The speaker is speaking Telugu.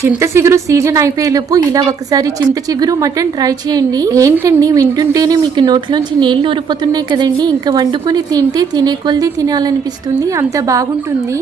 చింత చిగురు సీజన్ అయిపోయేలోపు ఇలా ఒకసారి చింత చిగురు మటన్ ట్రై చేయండి. ఏంటండి వింటుంటేనే మీకు నోట్లోంచి నీళ్ళు ఊరిపోతున్నాయి కదండి. ఇంకా వండుకొని తింటే తినే కొలది తినాలనిపిస్తుంది. అంత బాగుంటుంది.